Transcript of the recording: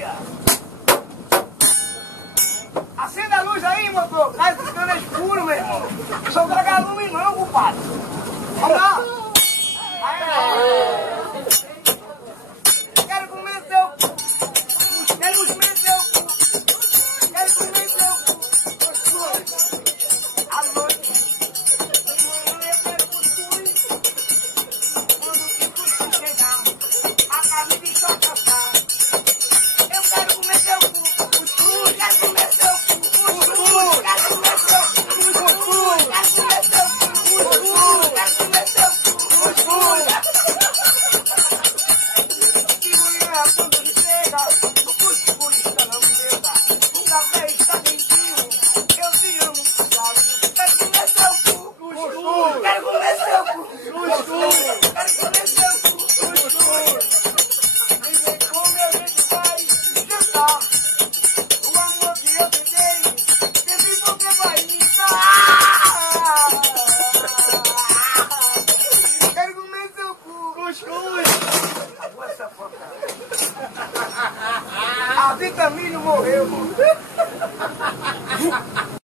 dia. Acenda a luz aí, motor. Tá ficando escuro, meu irmão. Só vagalume não, culpado. Vamos lá. Aí, quero comer teu cu. Quero comer teu cu. Quero comer teu cu. À noite. Eu quero cuscuz. Quando o cuscuz chegar, a carne de chocolate. Eu quero comer teu cu. Cuscuz. Quero comer teu cu. Cuscuz. Quero comer teu cu. Cuscuz. Quero comer teu cu. Cuscuz. Quero comer teu cu. Cuscuz. Que mulher quando ele chega, o cuscuz está na mesa. O café está quentinho. Eu te amo, carinho. Quero comer teu cu. Cuscuz. Quero comer teu cu. Cuscuz. Quero comer teu cu. Cuscuz. E vem como a gente vai jantar. O amor que eu te dei, sempre você vai me dar. Quero comer teu cu. Cuscuz. Acabou essa porcaria. A vitamina morreu.